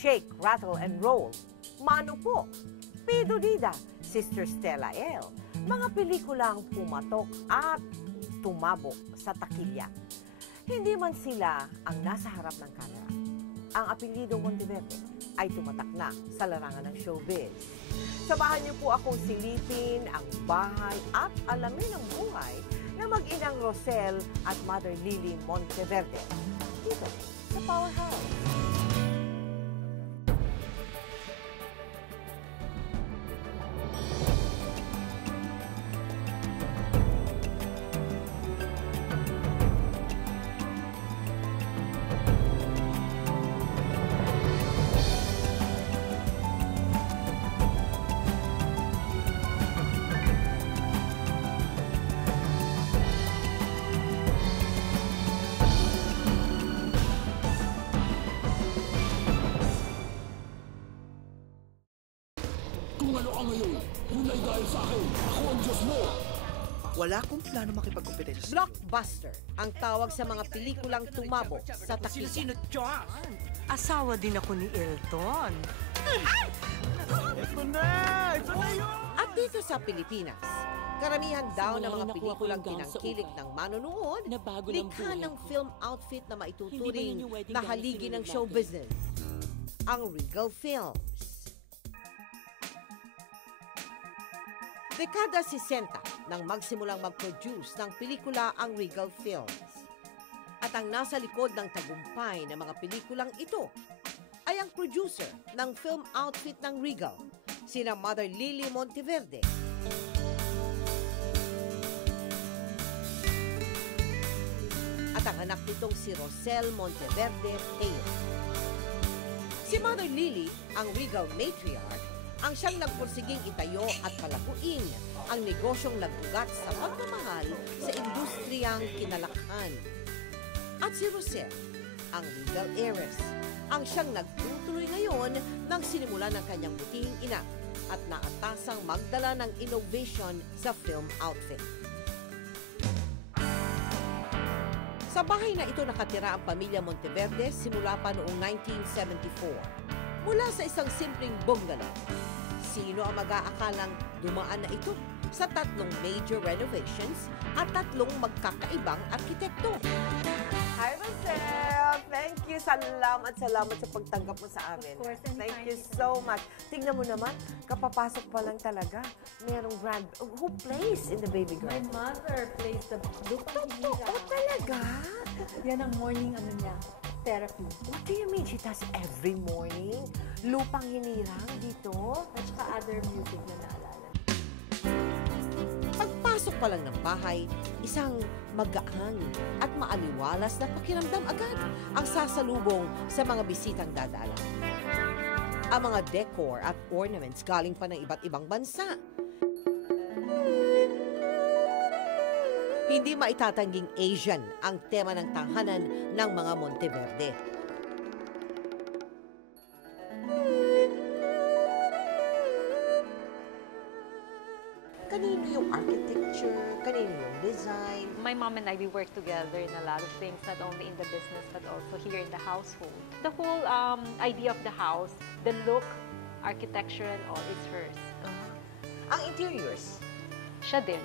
Shake, Rattle and Roll, Mano Po, Pido Dida, Sister Stella L, mga pelikulang pumatok at tumabok sa takilya. Hindi man sila ang nasa harap ng kamera. Ang apelyido Monteverde ay tumatak na sa larangan ng showbiz. Samahan niyo po akong silipin ang bahay at alamin ang buhay na mag-inang Rosel at Mother Lily Monteverde. Dito sa Powerhouse. Kung ano ang ngayon, yun ay dahil sa akin. Ako ang Diyos mo. Wala akong plano makipagkompetensya. Blockbuster ang tawag sa mga pelikulang tumabok sa takilya. Sino Diyos? Asawa din ako ni Elton. Ito na! Ito na yun! At dito sa Pilipinas, karamihan daw ng mga pelikulang tinangkilik ng manonood, likha ng film outfit na maituturing na haligi ng show business. Ang Regal Films. Dekada 60 nang magsimulang mag-produce ng pelikula ang Regal Films. At ang nasa likod ng tagumpay ng mga pelikulang ito ay ang producer ng film outfit ng Regal, sina Mother Lily Monteverde. At ang anak nitong si Rosel Monteverde Teo. Si Mother Lily, ang Regal matriarch, ang siyang nagpursiging itayo at palaguin ang negosyong nag-ugat sa pagmamahal sa industriyang kinalakhan. At si Rosel, ang Regal heiress, ang siyang nagtutuloy ngayon nang sinimula ng kanyang butihing ina at naatasang magdala ng innovation sa film outfit. Sa bahay na ito nakatira ang pamilya Monteverde simula pa noong 1974. Mula sa isang simpleng bungalow. Sino ang mag-aakalang dumaan na ito sa 3 major renovations at 3 magkakaibang arkitekto? Hi, Rosel! Thank you! Salamat sa pagtanggap mo sa amin. Of course, Thank you so much. Tingnan mo naman, kapapasok pa lang talaga. Merong grand... Who plays in the baby girl? My mother plays the Lupang Totoo Hinirang. talaga? Yan ang morning niya, therapy. What do you mean she does every morning? Lupang Hinirang dito? At saka other music na naalala. Pagpasok pa lang ng bahay, isang magaan at maaliwalas na pakiramdam agad ang sasalubong sa mga bisitang dadala. Ang mga decor at ornaments galing pa ng iba't ibang bansa. Hindi maitatangging Asian ang tema ng tahanan ng mga Monteverde. Kanino yung architecture? Kanino yung design? My mom and I, we work together in a lot of things, not only in the business, but also here in the household. The whole idea of the house, the look, architecture and all is hers. Ang interiors? Siya din.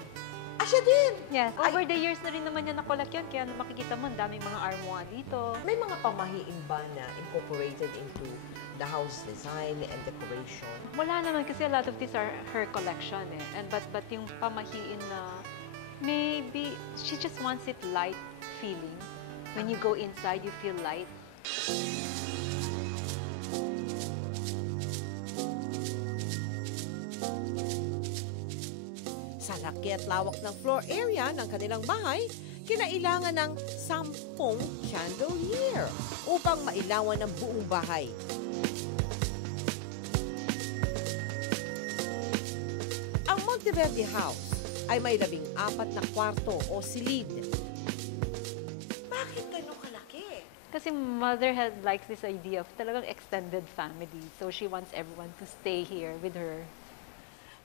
Siya din! Yes. Over the years na rin naman niya nakolak yun, kaya makikita mo, ang daming mga armoire dito. May mga pamahiin ba na incorporated into the house design and decoration? Wala naman kasi a lot of these are her collection eh. And but yung pamahiin na maybe she just wants it light feeling. When you go inside, you feel light. Sa laki at lawak ng floor area ng kanilang bahay, kinailangan ng 10 chandelier upang mailawan ang buong bahay. Ang Monteverde House ay may 14 na kwarto o silid. Bakit ganun kalaki? Kasi mother likes this idea of talagang extended family. So she wants everyone to stay here with her.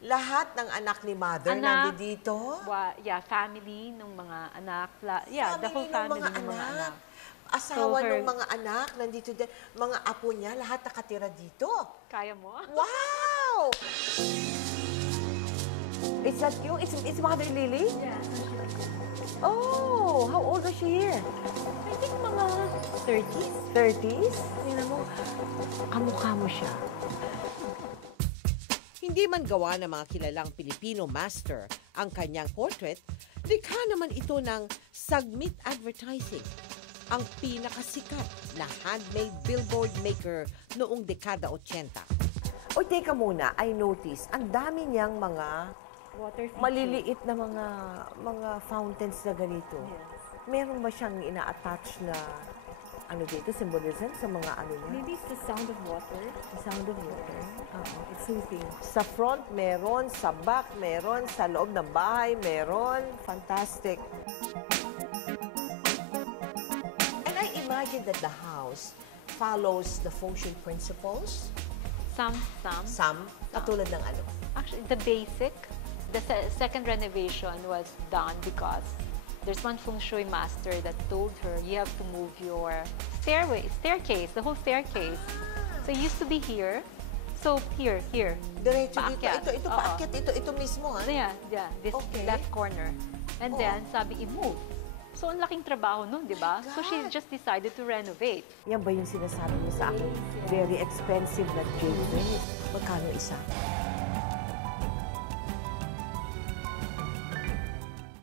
Lahat ng anak ni mother nandito? Yeah, family ng mga anak. The whole family ng mga anak. Asawa So her- ng mga anak, nandito din. Mga apo niya, lahat nakatira dito. Kaya mo? Wow! Is that you? It's Mother Lily? Yeah. Oh, how old was she here? I think mga 30s. 30s? Tingnan mo, kamukha mo siya. Hindi man gawa ng mga kilalang Pilipino master ang kanyang portrait, likha naman ito ng Sagmit Advertising, ang pinakasikat na handmade billboard maker noong dekada 80. O teka muna, I noticed, ang dami niyang mga Water feature. maliliit na mga fountains na ganito. Meron ba siyang ina-attach na ano dito, symbolism sa mga ano niya? Maybe it's the sound of water. The sound of water. It's soothing. Sa front meron, sa back meron, sa loob ng bahay meron. Fantastic. And I imagine that the house follows the feng shui principles. Some. Some, katulad ng ano. Actually, the basic, the second renovation was done because there's one feng shui master that told her you have to move your staircase, the whole staircase. So it used to be here. So here. Diretso dito. Paakyat. Ito Oo. paakyat. Ito mismo, ha? So yeah, this Okay. left corner. And then, sabi, i-move. So, ang laking trabaho nun, di ba? So, she just decided to renovate. Yan ba yung sinasabi mo sa akin? Very expensive na jade ring. Magkano isa?